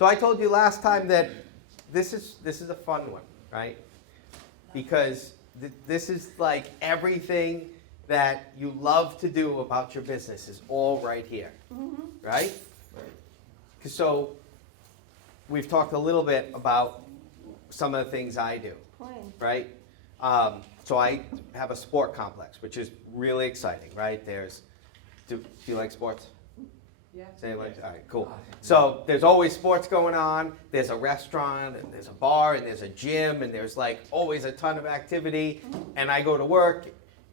So I told you last time that this is a fun one, right? Because this is like everything that you love to do about your business is all right here, right? So we've talked a little bit about some of the things I do, right? So I have a sport complex, which is really exciting, right? Do you like sports? Yeah. Say like, all right, cool. So there's always sports going on. There's a restaurant, and there's a bar, and there's a gym, and there's like always a ton of activity. And I go to work,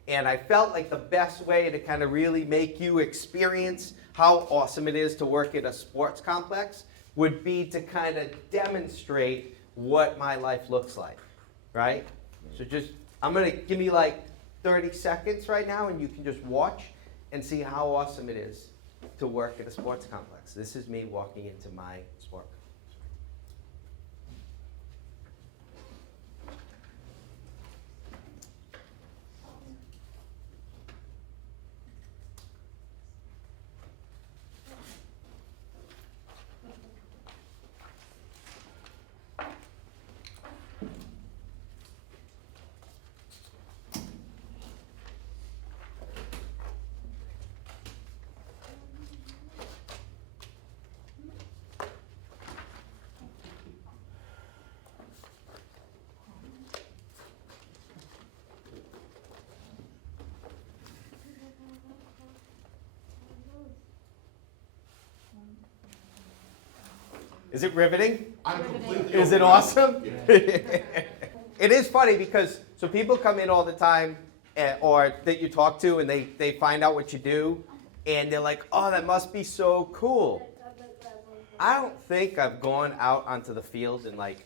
and I felt like the best way to kind of really make you experience how awesome it is to work at a sports complex would be to kind of demonstrate what my life looks like, right? So I'm gonna give me like 30 seconds right now, and you can just watch and see how awesome it is to work at a sports complex. This is me walking into my sport. Is it riveting? I'm completely Is it awesome? It is funny because so people come in all the time or that you talk to and they find out what you do and they're like, oh, that must be so cool. I don't think I've gone out onto the field in like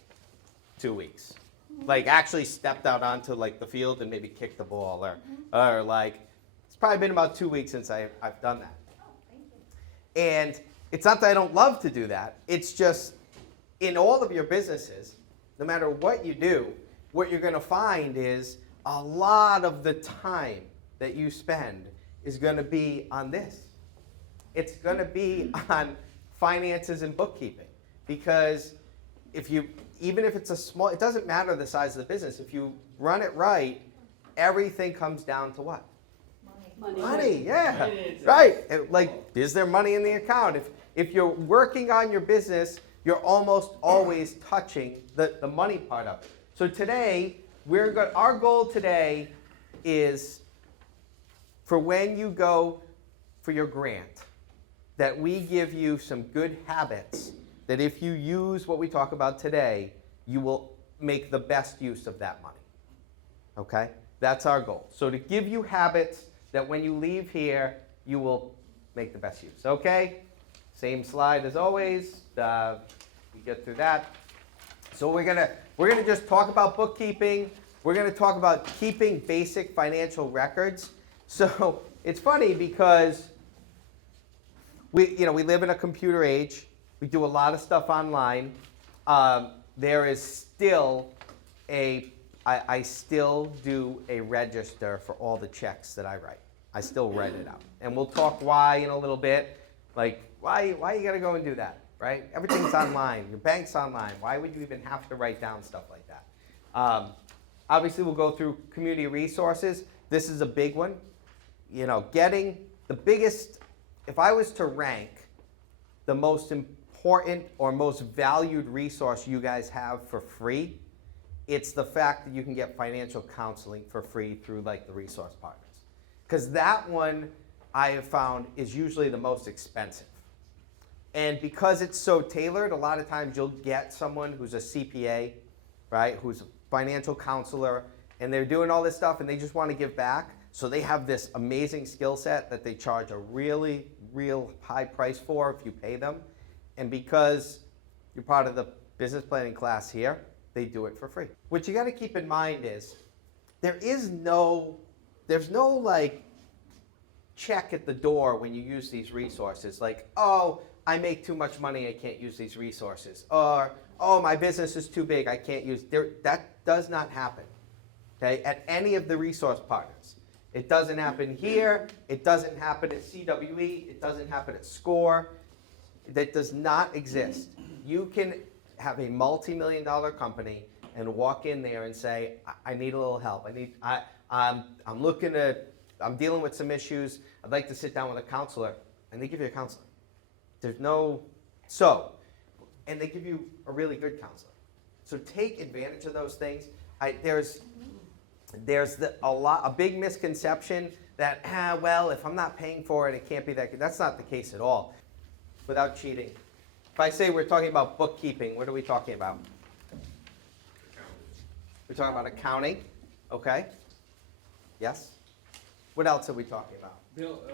2 weeks. Like actually stepped out onto like the field and maybe kicked the ball or like, it's probably been about 2 weeks since I've done that. And it's not that I don't love to do that. It's just in all of your businesses, no matter what you do, what you're going to find is a lot of the time that you spend is going to be on this. It's going to be on finances and bookkeeping. Because even if it's a small, it doesn't matter the size of the business. If you run it right, everything comes down to what? Money, yeah, right. Like, is there money in the account? If you're working on your business, you're almost always touching the money part of it. So today, our goal today is for when you go for your grant, that we give you some good habits that if you use what we talk about today, you will make the best use of that money. Okay? That's our goal. So to give you habits that when you leave here, you will make the best use. Okay? Same slide as always. We get through that. So we're gonna just talk about bookkeeping. We're gonna talk about keeping basic financial records. So it's funny because we live in a computer age. We do a lot of stuff online. There is still I still do a register for all the checks that I write. I still write it out. And we'll talk why in a little bit. Like, why you gotta go and do that, right? Everything's online. Your bank's online. Why would you even have to write down stuff like that? Obviously, we'll go through community resources. This is a big one. Getting the biggest, if I was to rank the most important or most valued resource you guys have for free, it's the fact that you can get financial counseling for free through like the resource partners. Because that one I have found is usually the most expensive. And because it's so tailored, a lot of times you'll get someone who's a CPA, right, who's a financial counselor, and they're doing all this stuff and they just want to give back. So they have this amazing skill set that they charge a really, real high price for if you pay them. And because you're part of the business planning class here, they do it for free. What you got to keep in mind is there's no like check at the door when you use these resources. Like, oh, I make too much money, I can't use these resources. Or, oh, my business is too big, I can't use. That does not happen, okay, at any of the resource partners. It doesn't happen here. It doesn't happen at CWE. It doesn't happen at SCORE. That does not exist. You can have a multi-million-dollar company and walk in there and say, I need a little help. I'm dealing with some issues. I'd like to sit down with a counselor, and they give you a counselor. There's no, and they give you a really good counselor. So take advantage of those things. There's a big misconception that, well, if I'm not paying for it, it can't be that good. That's not the case at all. Without cheating. If I say we're talking about bookkeeping, what are we talking about? We're talking about accounting, okay? Yes? What else are we talking about?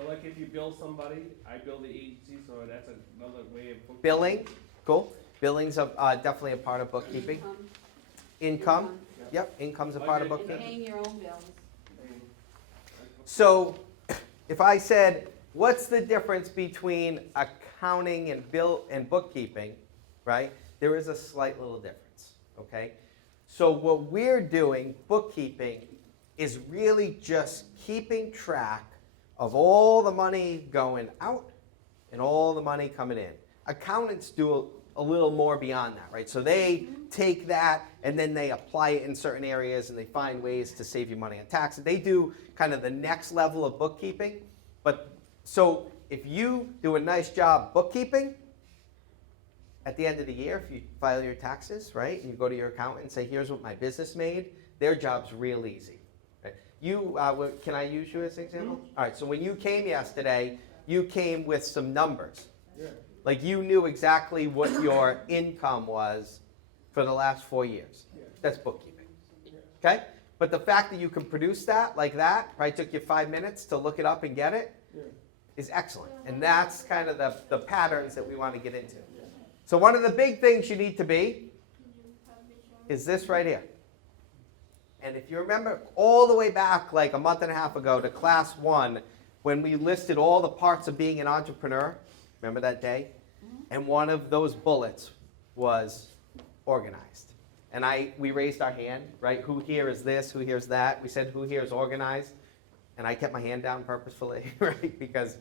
Like if you bill somebody, I bill the agency, so that's another way of bookkeeping. Billing, cool. Billing's definitely a part of bookkeeping. Income, yep, income's a part of And bookkeeping. paying your own bills. So if I said, what's the difference between accounting and bookkeeping, right? There is a slight little difference, okay? So what we're doing, bookkeeping, is really just keeping track of all the money going out and all the money coming in. Accountants do a little more beyond that, right? So they take that and then they apply it in certain areas and they find ways to save you money on taxes. They do kind of the next level of bookkeeping. But so if you do a nice job bookkeeping, at the end of the year, if you file your taxes, right, and you go to your accountant and say, here's what my business made, their job's real easy. Right? Can I use you as an example? Mm-hmm. All right, so when you came yesterday, you came with some numbers. Yeah. Like you knew exactly what your income was for the last 4 years. Yeah. That's bookkeeping. Yeah. Okay? But the fact that you can produce that like that, probably took you 5 minutes to look it up and get it, Yeah. is excellent. And that's kind of the patterns that we want to get into. So one of the big things you need to be is this right here. And if you remember all the way back like a month and a half ago to class 1, when we listed all the parts of being an entrepreneur, remember that day? And one of those bullets was organized. And we raised our hand, right? Who here is this? Who here is that? We said, who here is organized? And I kept my hand down purposefully, right? Because,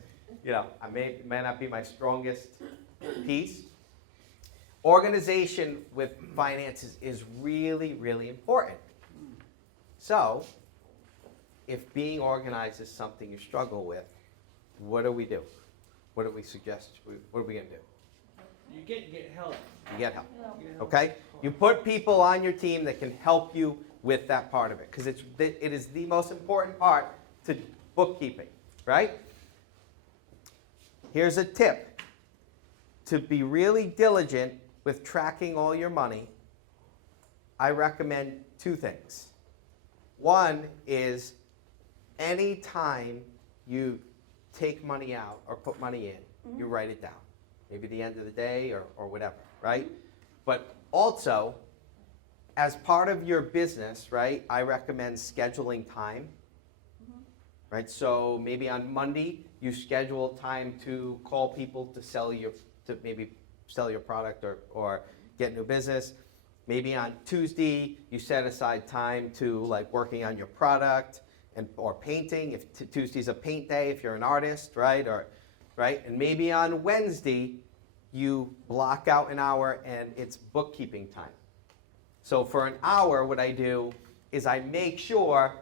I may not be my strongest piece. Organization with finances is really, really important. So, if being organized is something you struggle with, what do we do? What do we suggest? What are we going to do? You get help. You get help. You get help. Okay? You put people on your team that can help you with that part of it, because it is the most important part to bookkeeping, right? Here's a tip. To be really diligent with tracking all your money, I recommend 2 things. One is anytime you take money out or put money in, you write it down. Maybe the end of the day or whatever, right? But also, as part of your business, right, I recommend scheduling time. Right? So maybe on Monday, you schedule time to call people to maybe sell your product or get new business. Maybe on Tuesday, you set aside time to like working on your product or painting. If Tuesday's a paint day, if you're an artist, right? And maybe on Wednesday, you block out an hour and it's bookkeeping time. So for an hour, what I do is I make sure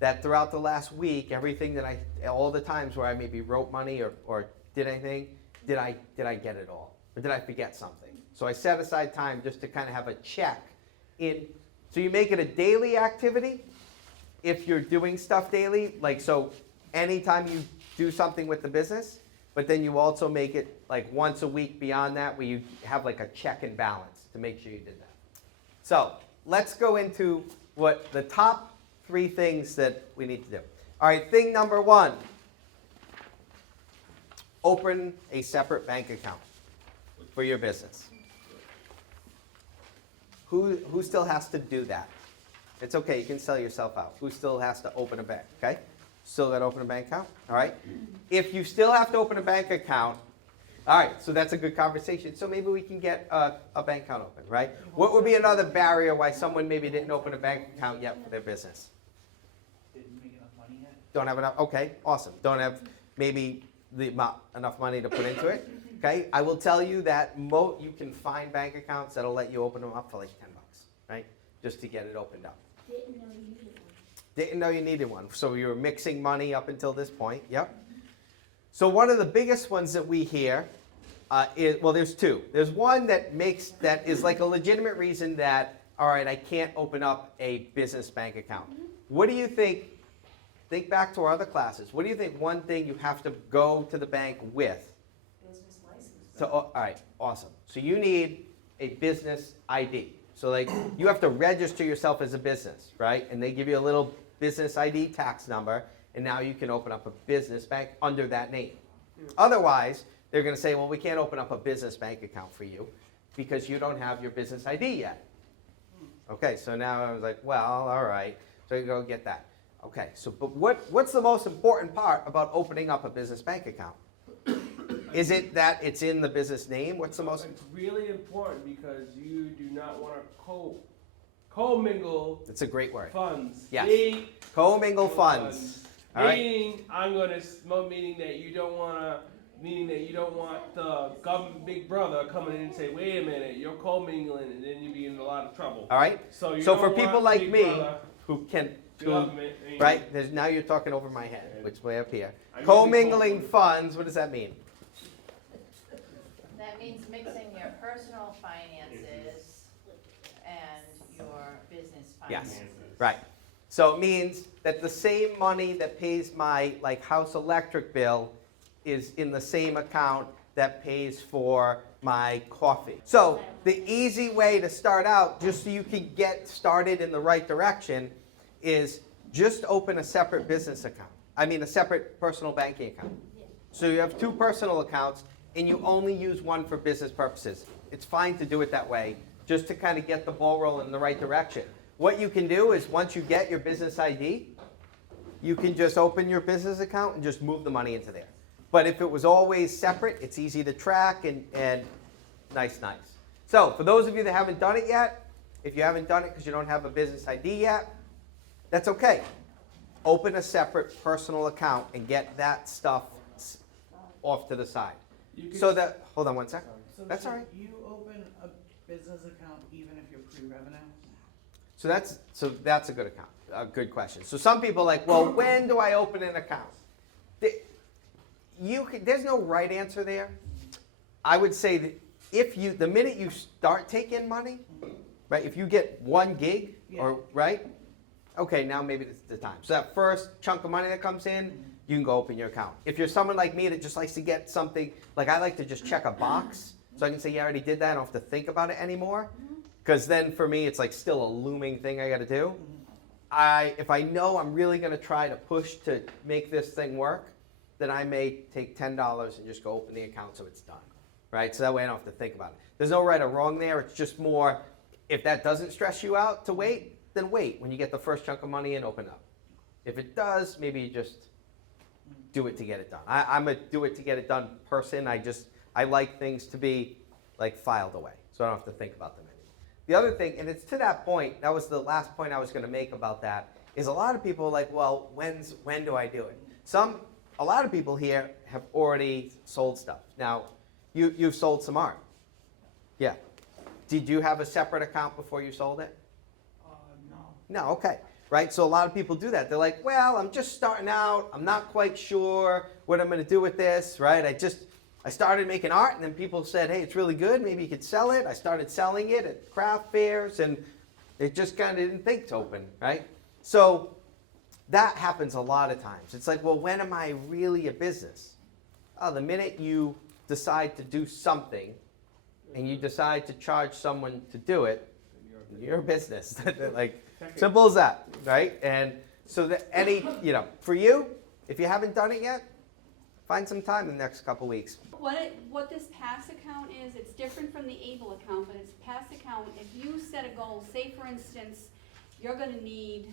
that throughout the last week, everything that all the times where I maybe wrote money or did anything, did I get it all? Or did I forget something? So I set aside time just to kind of have a check in. So you make it a daily activity if you're doing stuff daily. Like, so anytime you do something with the business, but then you also make it like once a week beyond that where you have like a check and balance to make sure you did that. So let's go into what the top 3 things that we need to do. All right, thing number 1, open a separate bank account for your business. Who still has to do that? It's okay, you can sell yourself out. Who still has to open a bank, okay? Still got to open a bank account, all right? If you still have to open a bank account, all right, so that's a good conversation. So maybe we can get a bank account open, right? What would be another barrier why someone maybe didn't open a bank account yet for their business? Didn't make enough money yet. Don't have enough, okay, awesome. Don't have maybe enough money to put into it, Okay, I will tell you that you can find bank accounts that'll let you open them up for like $10, right? Just to get it opened up. Didn't know you needed one. Didn't know you needed one. So you were mixing money up until this point. Yep. So one of the biggest ones that we hear is, well, there's two. There's one that is like a legitimate reason that, all right, I can't open up a business bank account. What do you think? Think back to our other classes. What do you think one thing you have to go to the bank with? Business license. So, all right, awesome. So you need a business ID. So like you have to register yourself as a business, right? And they give you a little business ID tax number, and now you can open up a business bank under that name. Otherwise, they're going to say, well, we can't open up a business bank account for you because you don't have your business ID yet. Okay, so now I was like, well, all right. So you go get that. Okay, so but what's the most important part about opening up a business bank account? Is it that it's in the business name? What's the most? It's really important because you do not want to co-mingle It's a great word. funds. Yes. Commingle funds. All right. Meaning, meaning that you don't want the government big brother coming in and say, wait a minute, you're co-mingling, and then you'd be in a lot of trouble. All right. So, you So don't for want people like Big me Brother, who can, government, right? Now you're talking over my head, which way up here. I usually Commingling call- funds. What does that mean? That means mixing your personal finances and your business Yes. finances. Right. So it means that the same money that pays my house electric bill is in the same account that pays for my coffee. So the easy way to start out, just so you can get started in the right direction, is just open a separate business account. I mean a separate personal banking account. So you have two personal accounts and you only use one for business purposes. It's fine to do it that way, just to kind of get the ball rolling in the right direction. What you can do is once you get your business ID, you can just open your business account and just move the money into there. But if it was always separate, it's easy to track and nice. So for those of you that haven't done it yet, if you haven't done it because you don't have a business ID yet, that's okay. Open a separate personal account and get that stuff off to the side. You could- So that, hold on one sec. So That's should all right. you open a business account even if you're pre-revenue? So that's a good account, a good question. So some people are like, well, when do I open an account? There's no right answer there. I would say that the minute you start taking money, right? If you get 1 gig, or right, okay, now maybe it's the time. So that first chunk of money that comes in, you can go open your account. If you're someone like me that just likes to get something, like I like to just check a box, so I can say, yeah, I already did that. I don't have to think about it anymore. Because then for me, it's like still a looming thing I got to do. If I know I'm really going to try to push to make this thing work, then I may take $10 and just go open the account so it's done, right? So that way I don't have to think about it. There's no right or wrong there. It's just more, if that doesn't stress you out to wait, then wait. When you get the first chunk of money in, open up. If it does, maybe you just do it to get it done. I'm a do it to get it done person. I like things to be like filed away, so I don't have to think about them anymore. The other thing, and it's to that point, that was the last point I was going to make about that, is a lot of people are like, well, when do I do it? A lot of people here have already sold stuff. Now, you've sold some art. Yeah. Did you have a separate account before you sold it? No. No, okay. Right? So a lot of people do that. They're like, well, I'm just starting out. I'm not quite sure what I'm going to do with this, right? I started making art, and then people said, hey, it's really good. Maybe you could sell it. I started selling it at craft fairs, and it just kind of didn't think to open, right? So that happens a lot of times. It's like, well, when am I really a business? Oh, the minute you decide to do something, and you decide to charge someone to do it, you're a business. Like, simple as that, right? And so that for you, if you haven't done it yet, find some time in the next couple weeks. What this pass account is, it's different from the able account, but it's pass account. If you set a goal, say for instance, you're gonna need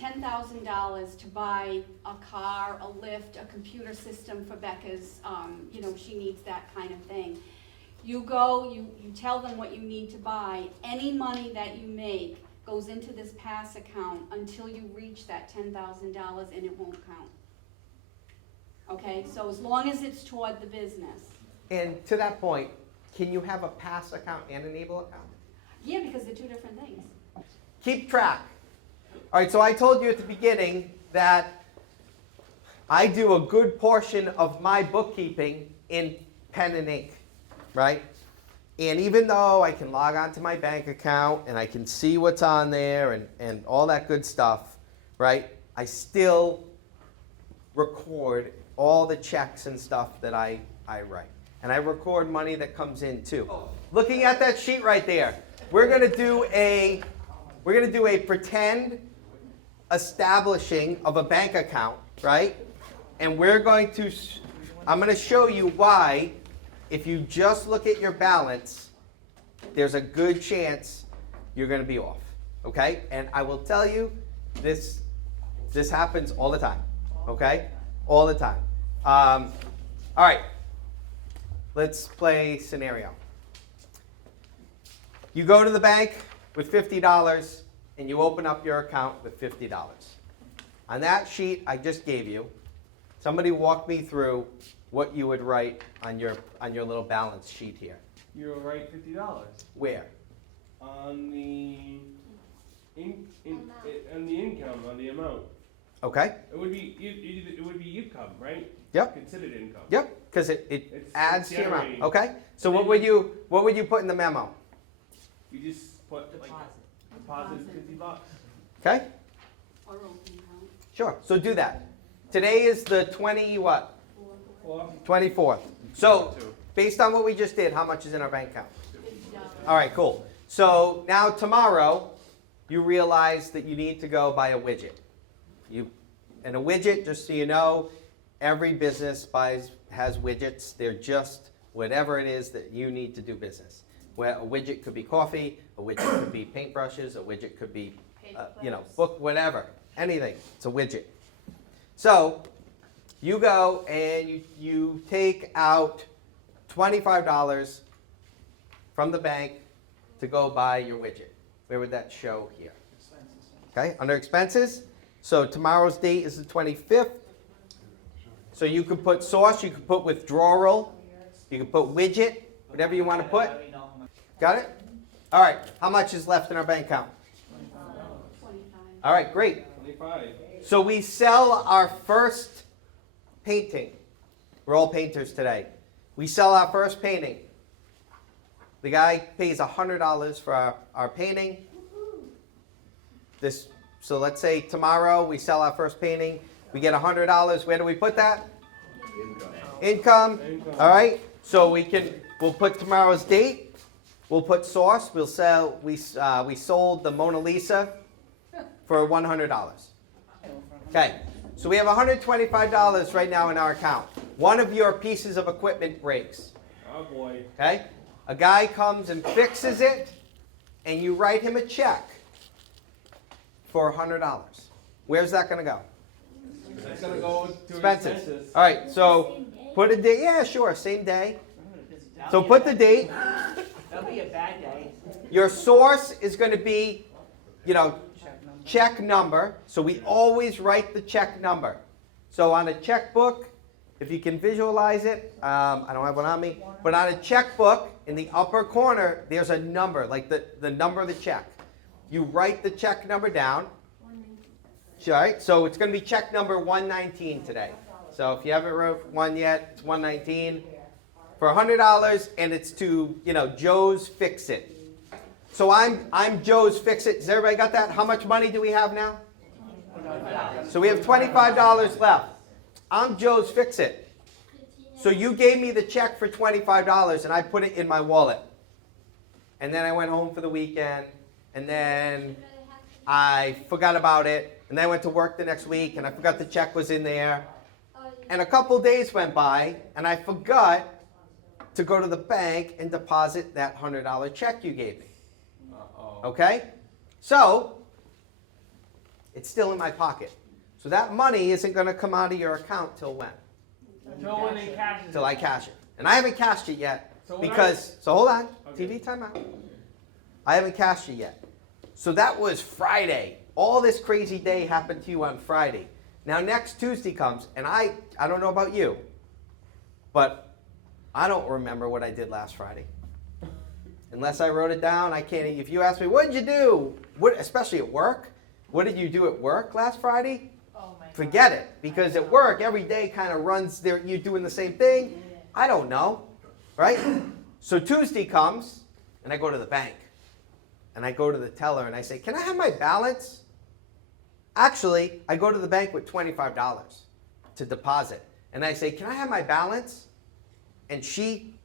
$10,000 to buy a car, a lift, a computer system for Becca's, she needs that kind of thing. You go, you tell them what you need to buy. Any money that you make goes into this pass account until you reach that $10,000 and it won't count. Okay, so as long as it's toward the business. And to that point, can you have a pass account and an able account? Yeah, because they're two different things. Keep track. All right, so I told you at the beginning that I do a good portion of my bookkeeping in pen and ink, right? And even though I can log on to my bank account and I can see what's on there and all that good stuff, right? I still record all the checks and stuff that I write. And I record money that comes in too. Looking at that sheet right there, we're gonna do a pretend establishing of a bank account, right? And I'm gonna show you why, if you just look at your balance, there's a good chance you're gonna be off, okay? And I will tell you, this happens all the time, okay? All the time. All right, let's play scenario. You go to the bank with $50 and you open up your account with $50. On that sheet I just gave you, somebody walk me through what you would write on your little balance sheet here. You're right, $50 Where? on the on the income, on the amount. Okay? It would be income, right? Yep. Considered income. Yep, because it It's adds to your amount. generating. Okay? So And what would you put in the memo? You just put like deposit $50. Okay? Or open account. Sure. So do that. Today is the 24th. Well, So based on what we just did, how much is in our bank account? $50. All right, cool. So now tomorrow, you realize that you need to go buy a widget. And a widget, just so you know, every business has widgets. They're just whatever it is that you need to do business. Where a widget could be coffee, a widget could be paintbrushes, a widget could be, book, whatever, anything. It's a widget. So you go and you take out $25 from the bank to go buy your widget. Where would that show here? Okay, under expenses. So tomorrow's date is the 25th. So you could put source, you could put withdrawal, you could put widget, whatever you want to put. Got it? All right, how much is left in our bank account? 25. All right, great. 25. So we sell our first painting. We're all painters today. We sell our first painting. The guy pays $100 for our painting. So let's say tomorrow we sell our first painting. We get $100. Where do we put that? Income. All right. So we'll put tomorrow's date. We'll put source. We sold the Mona Lisa for $100. Okay. So we have $125 right now in our account. One of your pieces of equipment breaks. Oh boy. Okay? A guy comes and fixes it, and you write him a check for $100. Where's that going to go? That's gonna go to Expenses. expenses. All right, so put a date. Yeah, sure, same day. So put the date. That'll be a bad day. Your source is going to be, check number. So we always write the check number. So on a checkbook, if you can visualize it, I don't have one on me, but on a checkbook, in the upper corner, there's a number, like the number of the check. You write the check number down. All right, so it's going to be check number 119 today. So if you haven't wrote one yet, it's 119 for $100, and it's to, Joe's Fix It. So I'm Joe's Fix It. Has everybody got that? How much money do we have now? So we have $25 left. I'm Joe's Fix It. So you gave me the check for $25 and I put it in my wallet. And then I went home for the weekend and then I forgot about it. And then I went to work the next week and I forgot the check was in there. And a couple days went by and I forgot to go to the bank and deposit that $100 check you gave me. Okay? So it's still in my pocket. So that money isn't going to come out of your account till when? Until when they cash it. Till I cash it. And I haven't cashed it yet So so hold on, Okay. TV timeout. I haven't cashed it yet. So that was Friday. All this crazy day happened to you on Friday. Now next Tuesday comes, and I don't know about you, but I don't remember what I did last Friday. Unless I wrote it down, I can't. If you ask me, what did you do? What, especially at work, what did you do at work last Friday? Oh my God. Forget it, because at work every day kind of runs there. You're doing the same thing. I don't know, right? So Tuesday comes, and I go to the bank, and I go to the teller, and I say, "Can I have my balance?" Actually, I go to the bank with $25 to deposit, and I say, "Can I have my balance?" And she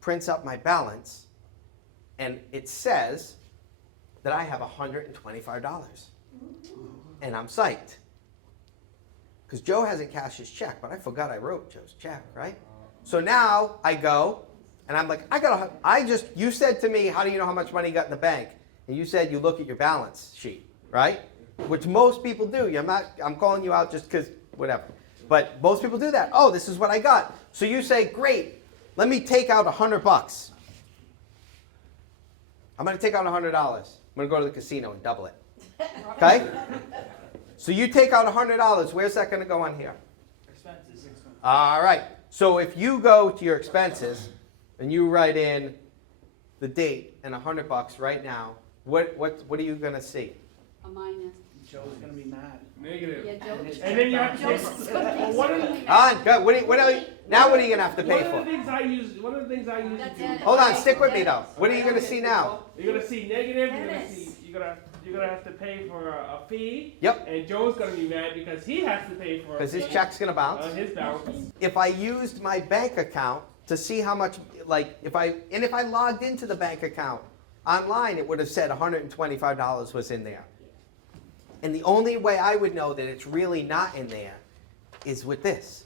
prints up my balance, and it says that I have $125, and I'm psyched. Because Joe hasn't cashed his check, but I forgot I wrote Joe's check, right? So now I go, and I'm like, you said to me, how do you know how much money you got in the bank? And you said you look at your balance sheet, right? Which most people do. I'm calling you out just because, whatever. But most people do that. Oh, this is what I got. So you say, great, let me take out $100. I'm going to take out $100. I'm going to go to the casino and double it. Okay? So you take out $100. Where's that going to go on here? Expenses. All right. So if you go to your expenses and you write in the date and $100 right now, what are you going to see? A minus. Joe's gonna be mad. Negative. Yeah, Joe. And then you have to pay. Joe's Well, one of the Good. Now what are you going to have to pay One of for? the things I use to That's do. it. Hold on. Stick with me, though. What are you going to see now? You're gonna see negative. Dennis. You're gonna have to pay for a fee. Yep. And Joe's gonna be mad because he has to pay for. Because his fee check's going to bounce. on his balance. If I used my bank account to see how much, if I logged into the bank account online, it would have said $125 was in there. And the only way I would know that it's really not in there is with this.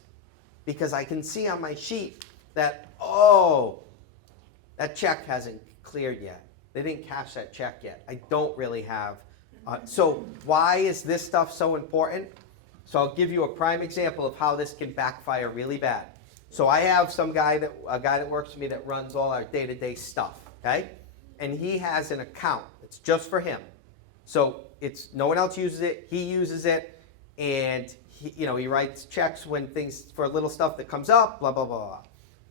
Because I can see on my sheet that, oh, that check hasn't cleared yet. They didn't cash that check yet. I don't really have. So why is this stuff so important? So I'll give you a prime example of how this can backfire really bad. So I have a guy that works for me that runs all our day-to-day stuff, okay? And he has an account. It's just for him. So no one else uses it. He uses it, and he writes checks for little stuff that comes up. Blah blah blah blah.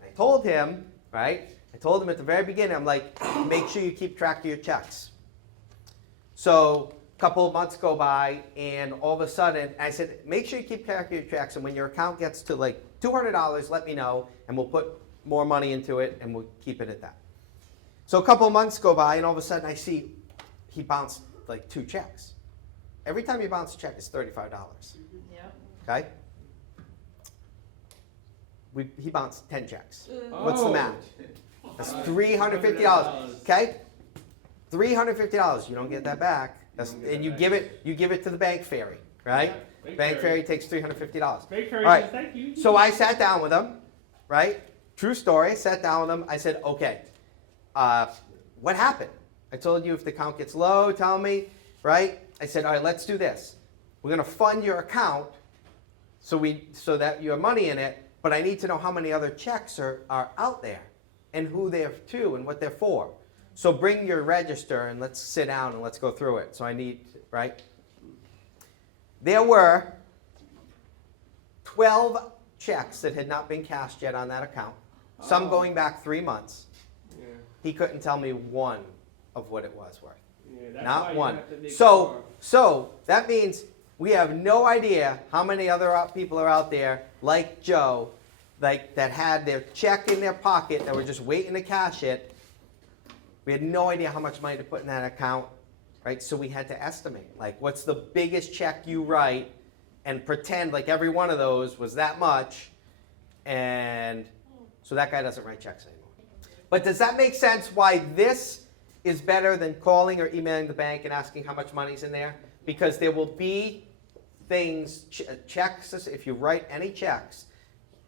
I told him, right? I told him at the very beginning. I'm like, make sure you keep track of your checks. So a couple of months go by, and all of a sudden, I said, make sure you keep track of your checks, and when your account gets to like $200, let me know, and we'll put more money into it, and we'll keep it at that. So a couple of months go by, and all of a sudden, I see he bounced like 2 checks. Every time you bounce a check, it's $35. Yep. Okay? He bounched 10 checks. What's the math? That's $350. Okay? $350. You don't get that back. And you give it to the bank fairy, right? Yeah, Bank fairy takes $350. Bank fairy All right. says thank you. So I sat down with him, right? True story. Sat down with him. I said, okay, what happened? I told you if the account gets low, tell me, right? I said, all right, let's do this. We're going to fund your account so that you have money in it, but I need to know how many other checks are out there and who they're to and what they're for. So bring your register and let's sit down and let's go through it. So I need, right? There were 12 checks that had not been cashed yet on that account, some going back 3 months. Yeah. He couldn't tell me one of what it was worth. Yeah, that's why Not you one. have to make So, sure. so that means we have no idea how many other people are out there like Joe, like that had their check in their pocket that were just waiting to cash it. We had no idea how much money to put in that account, right? So we had to estimate, like, what's the biggest check you write, and pretend like every one of those was that much, and so that guy doesn't write checks anymore. But does that make sense why this is better than calling or emailing the bank and asking how much money's in there? Because there will be things, checks, if you write any checks,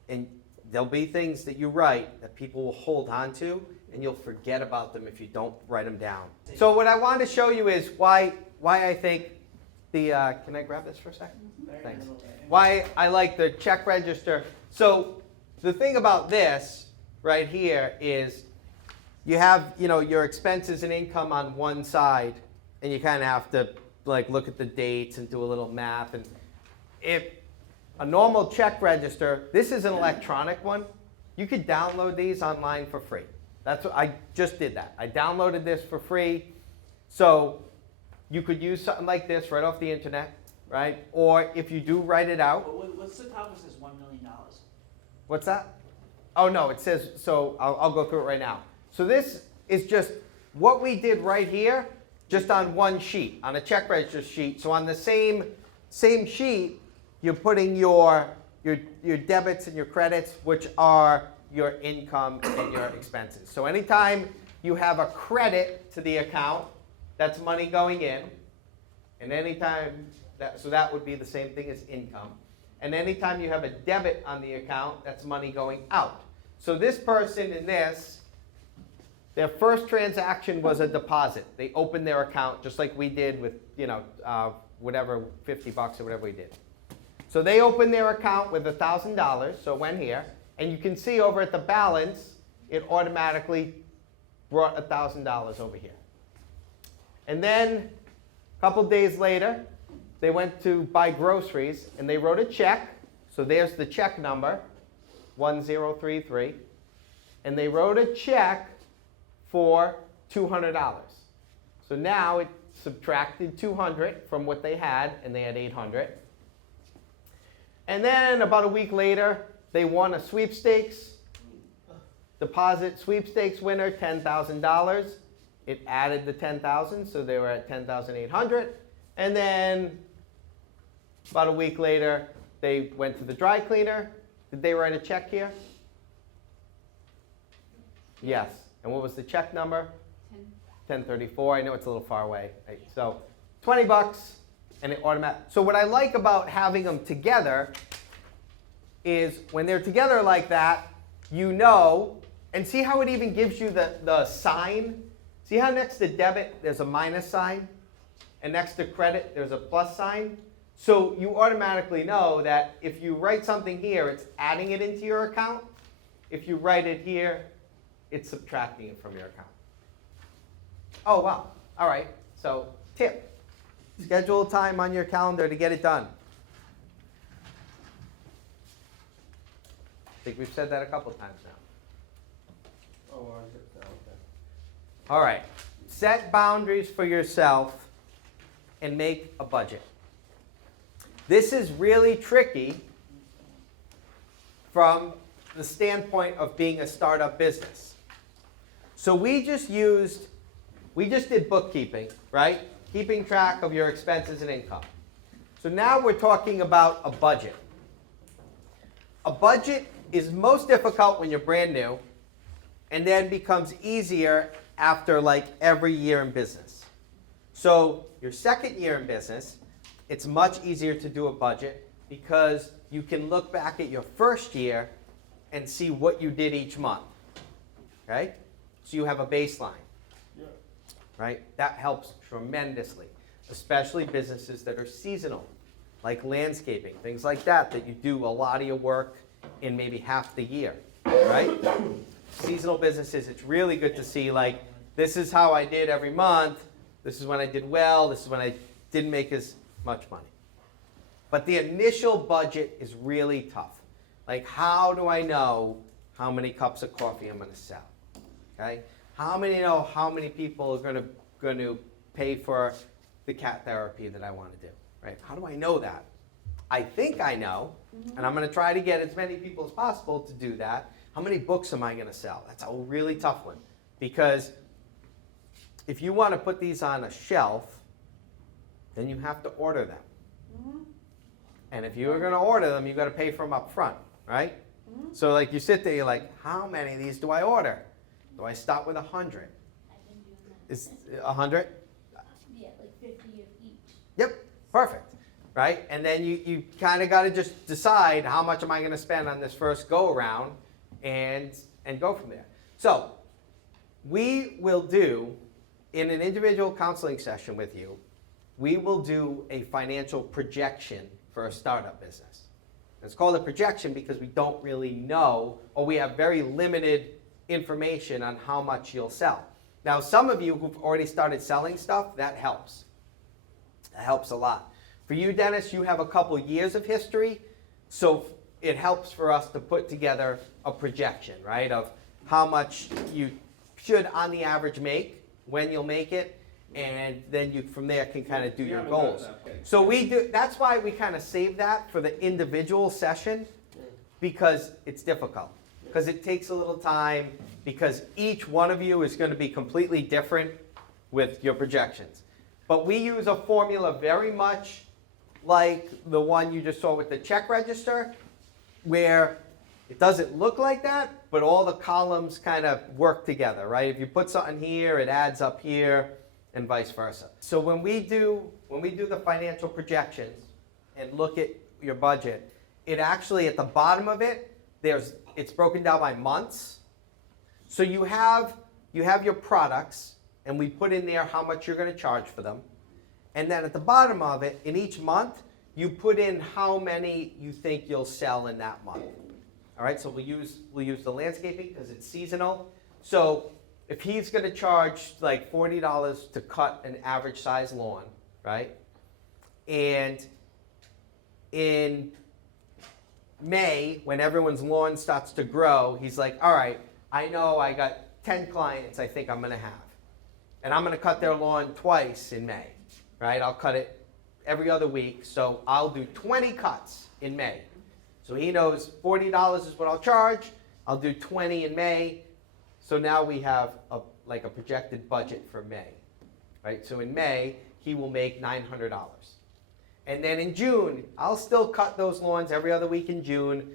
and there'll be things that you write that people will hold on to, and you'll forget about them if you don't write them down. So what I wanted to show you is why I think the, can I grab this for a second? Thanks. Why I like the check register. So the thing about this right here is you have, your expenses and income on one side, and you kind of have to like look at the dates and do a little math. And if a normal check register, this is an electronic one, You could download these online for free. That's what I just did that. I downloaded this for free. So you could use something like this right off the internet, right? Or if you do write it out. What's the top that says $1 million? What's that? Oh no, it says, so I'll go through it right now. So this is just what we did right here, just on one sheet, on a check register sheet. So on the same sheet, you're putting your debits and your credits, which are your income and your expenses. So anytime you have a credit to the account, that's money going in. And anytime, so that would be the same thing as income. And anytime you have a debit on the account, that's money going out. So this person in this, their first transaction was a deposit. They opened their account just like we did with, whatever, $50 or whatever we did. So they opened their account with $1,000, so it went here. And you can see over at the balance, it automatically brought $1,000 over here. And then a couple days later, they went to buy groceries and they wrote a check. So there's the check number, 1033. And they wrote a check for $200. So now it subtracted 200 from what they had, and they had 800. And then about a week later, they won a sweepstakes. Deposit sweepstakes winner, $10,000. It added the 10,000, so they were at 10,800. And then about a week later, they went to the dry cleaner. Did they write a check here? Yes. And what was the check number? 1034. I know it's a little far away. Right? So $20, and it automatic. So what I like about having them together is when they're together like that, you know, and see how it even gives you the sign? See how next to debit there's a minus sign? And next to credit there's a plus sign? So you automatically know that if you write something here, it's adding it into your account. If you write it here, it's subtracting it from your account. Oh, wow. All right. So tip, schedule a time on your calendar to get it done. I think we've said that a couple times now. Oh, I get that. Okay. All right. Set boundaries for yourself and make a budget. This is really tricky from the standpoint of being a startup business. So we just did bookkeeping, right? Keeping track of your expenses and income. So now we're talking about a budget. A budget is most difficult when you're brand new, and then becomes easier after like every year in business. So your second year in business, it's much easier to do a budget because you can look back at your first year and see what you did each month. Okay? So you have a baseline. Yeah. Right? That helps tremendously, especially businesses that are seasonal, like landscaping, things like that you do a lot of your work in maybe half the year, right? Seasonal businesses, it's really good to see, like, this is how I did every month, this is when I did well, this is when I didn't make as much money. But the initial budget is really tough. Like, how do I know how many cups of coffee I'm going to sell? Okay? How many people are going to pay for the cat therapy that I want to do? Right? How do I know that? I think I know, and I'm going to try to get as many people as possible to do that. How many books am I going to sell? That's a really tough one, because if you want to put these on a shelf, then you have to order them. Mm-hmm. And if you're going to order them, you've got to pay for them up front, right? Mm-hmm. So like you sit there, you're like, how many of these do I order? Do I start with 100? I've been doing that. Is 100? Yeah, like 50 of each. Yep, perfect, right? And then you kind of got to just decide how much am I going to spend on this first go around, and go from there. So we will do, in an individual counseling session with you, we will do a financial projection for a startup business. It's called a projection because we don't really know, or we have very limited information on how much you'll sell. Now, some of you who've already started selling stuff, that helps. That helps a lot. For you, Dennis, you have a couple years of history, so it helps for us to put together a projection, right, of how much you should on the average make, when you'll make it, and then you from there can kind of do We your haven't got goals. that. Okay. So we do, that's why we kind of save that for the individual session, because it's difficult. Because it takes a little time, because each one of you is going to be completely different with your projections. But we use a formula very much like the one you just saw with the check register, where it doesn't look like that, but all the columns kind of work together, right? If you put something here, it adds up here, and vice versa. So when we do the financial projections and look at your budget, it actually, at the bottom of it, it's broken down by months. So you have your products, and we put in there how much you're going to charge for them. And then at the bottom of it, in each month, you put in how many you think you'll sell in that month. All right, so we'll use the landscaping because it's seasonal. So if he's going to charge like $40 to cut an average size lawn, right? And in May, when everyone's lawn starts to grow, he's like, all right, I know I got 10 clients I think I'm going to have. And I'm going to cut their lawn twice in May, right? I'll cut it every other week, so I'll do 20 cuts in May. So he knows $40 is what I'll charge. I'll do 20 in May. So now we have a projected budget for May, right? So in May, he will make $900. And then in June, I'll still cut those lawns every other week in June.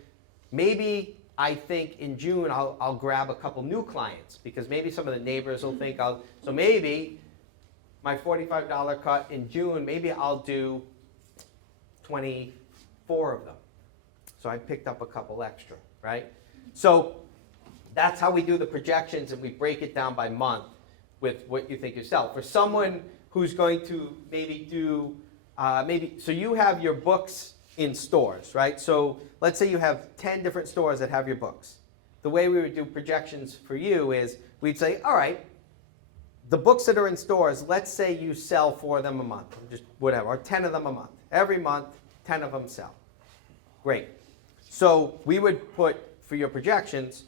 Maybe I think in June I'll grab a couple new clients because maybe some of the neighbors will think so maybe my $45 cut in June, maybe I'll do 24 of them. So I picked up a couple extra, right? So that's how we do the projections, and we break it down by month with what you think yourself. For someone who's going to maybe do, so you have your books in stores, right? So let's say you have 10 different stores that have your books. The way we would do projections for you is we'd say, all right, the books that are in stores, let's say you sell 4 of them a month, just whatever, or 10 of them a month. Every month, 10 of them sell. Great. So we would put, for your projections,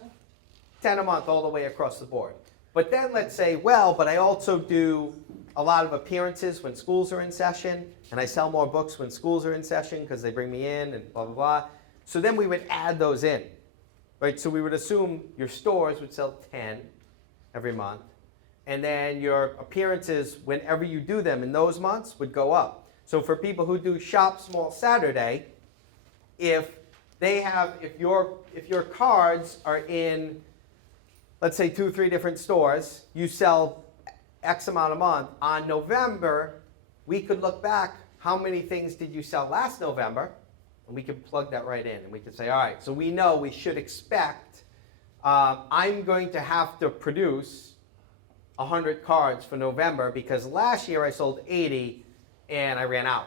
10 a month all the way across the board. But then let's say, well, but I also do a lot of appearances when schools are in session, and I sell more books when schools are in session because they bring me in and blah, blah, blah. So then we would add those in, right? So we would assume your stores would sell 10 every month, and then your appearances, whenever you do them in those months, would go up. So for people who do Shop Small Saturday, if your cards are in, let's say 2 or 3 different stores, you sell X amount a month. On November, we could look back, how many things did you sell last November? And we could plug that right in, and we could say, all right, so we know we should expect, I'm going to have to produce 100 cards for November because last year I sold 80 and I ran out.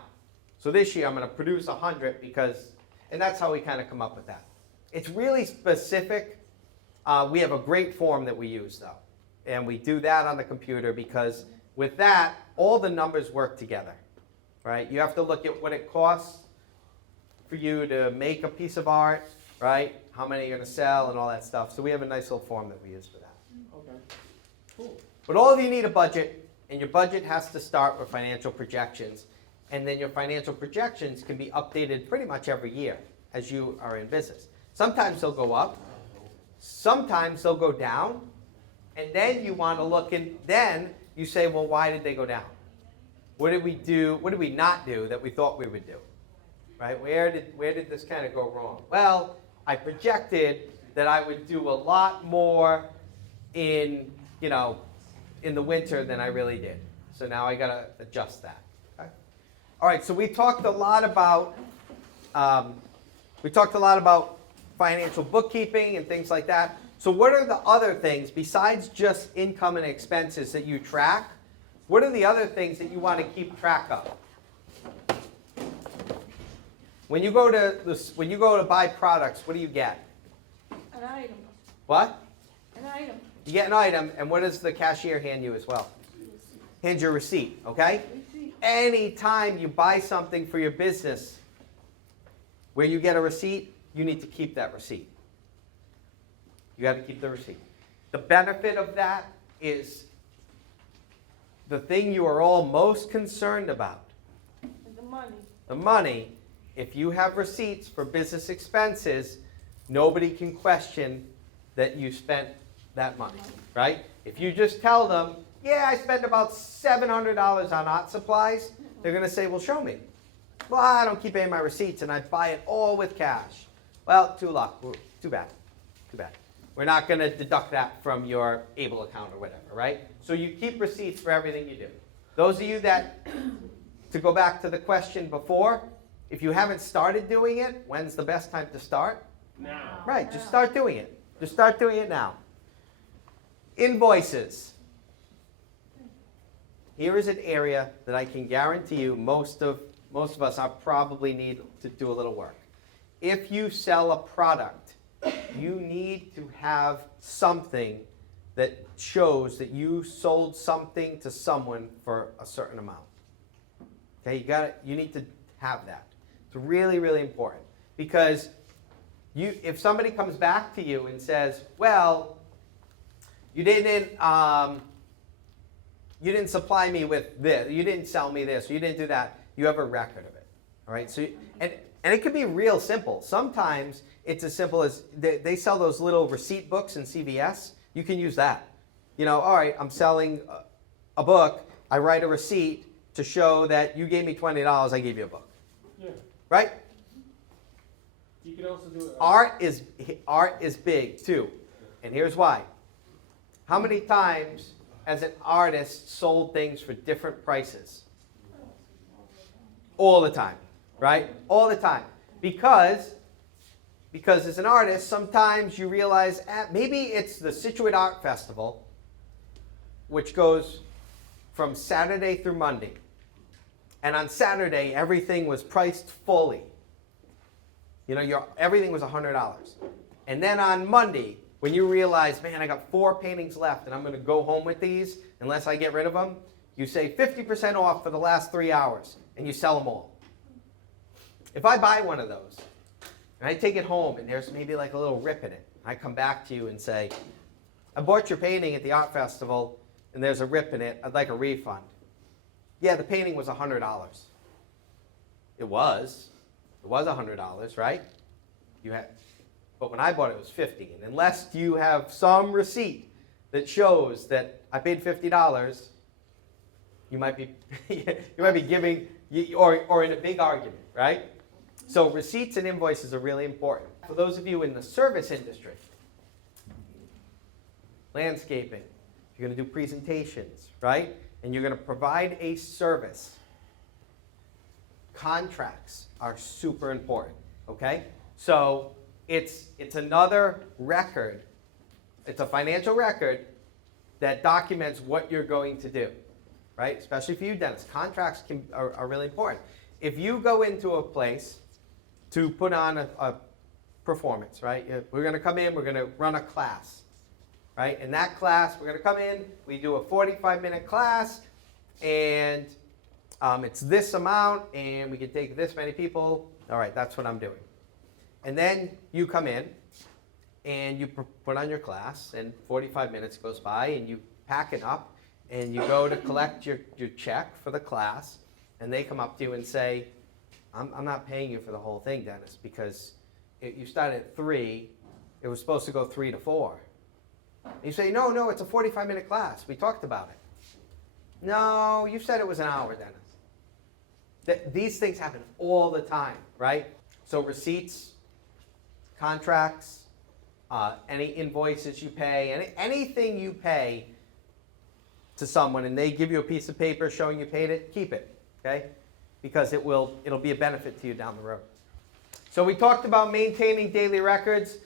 So this year I'm going to produce 100 because, and that's how we kind of come up with that. It's really specific. We have a great form that we use though. And we do that on the computer because with that, all the numbers work together, right? You have to look at what it costs for you to make a piece of art, right? How many you're going to sell and all that stuff. So we have a nice little form that we use for that. Okay. Cool. But all of you need a budget, and your budget has to start with financial projections. And then your financial projections can be updated pretty much every year as you are in business. Sometimes they'll go up, sometimes they'll go down, and then you want to look and then you say, well, why did they go down? What did we do? What did we not do that we thought we would do? Right? Where did this kind of go wrong? Well, I projected that I would do a lot more in the winter than I really did. So now I got to adjust that. Okay? All right. So we talked a lot about financial bookkeeping and things like that. So what are the other things besides just income and expenses that you track? What are the other things that you want to keep track of? When you go to buy products, what do you get? An item. What? An item. You get an item, and what does the cashier hand you as well? Hand your receipt, okay? Anytime you buy something for your business where you get a receipt, you need to keep that receipt. You got to keep the receipt. The benefit of that is the thing you are all most concerned about, The money. the money. If you have receipts for business expenses, nobody can question that you spent that money, right? If you just tell them, yeah, I spent about $700 on art supplies, they're going to say, well, show me. Well, I don't keep any of my receipts, and I buy it all with cash. Well, too bad. We're not going to deduct that from your Able account or whatever, right? So you keep receipts for everything you do. Those of you that, to go back to the question before, if you haven't started doing it, when's the best time to start? Now. Right, just start doing it. Just start doing it now. Invoices. Here is an area that I can guarantee you most of us are probably need to do a little work. If you sell a product, you need to have something that shows that you sold something to someone for a certain amount. Okay, you need to have that. It's really, really important because if somebody comes back to you and says, well, you didn't supply me with this, you didn't sell me this, you didn't do that, you have a record of it. All right, so and it can be real simple. Sometimes it's as simple as they sell those little receipt books in CVS. You can use that. You know, all right, I'm selling a book. I write a receipt to show that you gave me $20, I gave you a book. Yeah. Right? You can also do it. Art is big too. And here's why. How many times has an artist sold things for different prices? All the time, right? All the time. Because as an artist, sometimes you realize maybe it's the Situate Art Festival, which goes from Saturday through Monday. And on Saturday, everything was priced fully. You know, everything was $100. And then on Monday, when you realize, man, I got 4 paintings left and I'm going to go home with these unless I get rid of them, you say 50% off for the last 3 hours and you sell them all. If I buy one of those and I take it home and there's maybe like a little rip in it, I come back to you and say, I bought your painting at the art festival and there's a rip in it, I'd like a refund. Yeah, the painting was $100. It was $100, right? But when I bought it, it was $50. And unless you have some receipt that shows that I paid $50, you might be giving or in a big argument, right? So receipts and invoices are really important. For those of you in the service industry, landscaping, you're going to do presentations, right? And you're going to provide a service. Contracts are super important, okay? So it's another record. It's a financial record that documents what you're going to do, right? Especially for you, dentists. Contracts are really important. If you go into a place to put on a performance, right? We're going to come in, we're going to run a class, right? In that class, we're going to come in, we do a 45-minute class, and it's this amount, and we can take this many people. All right, that's what I'm doing. And then you come in, and you put on your class, and 45 minutes goes by, and you pack it up, and you go to collect your check for the class, and they come up to you and say, I'm not paying you for the whole thing, Dennis, because you started at 3, it was supposed to go 3 to 4. And you say, no, it's a 45-minute class. We talked about it. No, you said it was an hour, Dennis. These things happen all the time, right? So receipts, contracts, any invoices you pay, anything you pay to someone and they give you a piece of paper showing you paid it, keep it, okay? Because it'll be a benefit to you down the road. So we talked about maintaining daily records.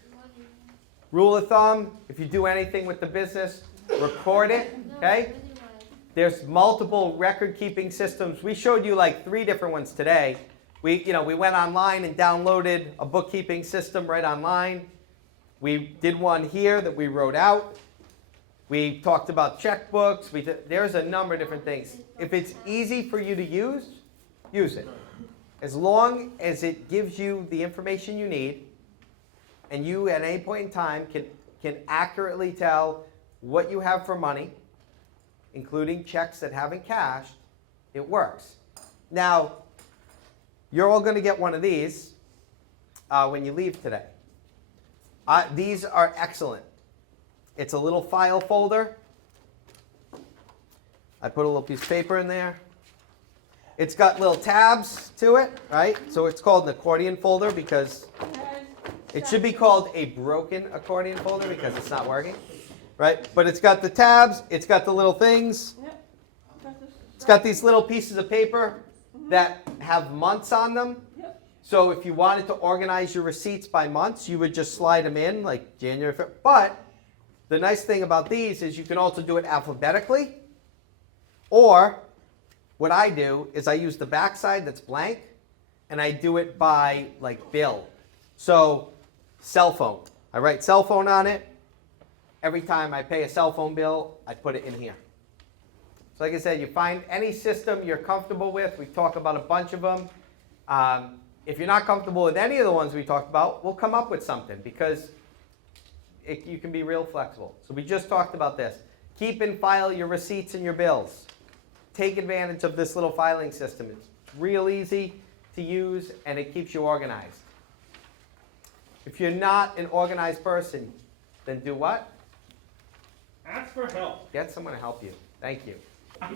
Rule of thumb, if you do anything with the business, record it, okay? There's multiple record-keeping systems. We showed you like 3 different ones today. We went online and downloaded a bookkeeping system right online. We did one here that we wrote out. We talked about checkbooks. There's a number of different things. If it's easy for you to use it. As long as it gives you the information you need and you at any point in time can accurately tell what you have for money, including checks that haven't cashed, it works. Now, you're all going to get one of these when you leave today. These are excellent. It's a little file folder. I put a little piece of paper in there. It's got little tabs to it, right? So it's called an accordion folder because it should be called a broken accordion folder because it's not working, right? But it's got the tabs, it's got the little things, Yep. it's got these little pieces of paper that have months on them. Yep. So if you wanted to organize your receipts by months, you would just slide them in like January, February. But the nice thing about these is you can also do it alphabetically, or what I do is I use the backside that's blank and I do it by like bill. So cell phone, I write cell phone on it. Every time I pay a cell phone bill, I put it in here. So like I said, you find any system you're comfortable with. We talk about a bunch of them. If you're not comfortable with any of the ones we talked about, we'll come up with something because you can be real flexible. So we just talked about this. Keep and file your receipts and your bills. Take advantage of this little filing system. It's real easy to use and it keeps you organized. If you're not an organized person, then do what? Ask for help. Get someone to help you. Thank you.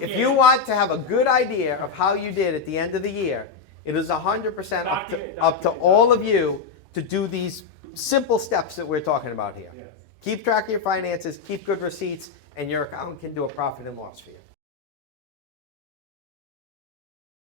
If Yeah. you want to have a good idea of how you did at the end of the year, it is 100% up to all of you to do these simple steps that we're talking about here. Yes. Keep track of your finances, keep good receipts, and your accountant can do a profit and loss for you.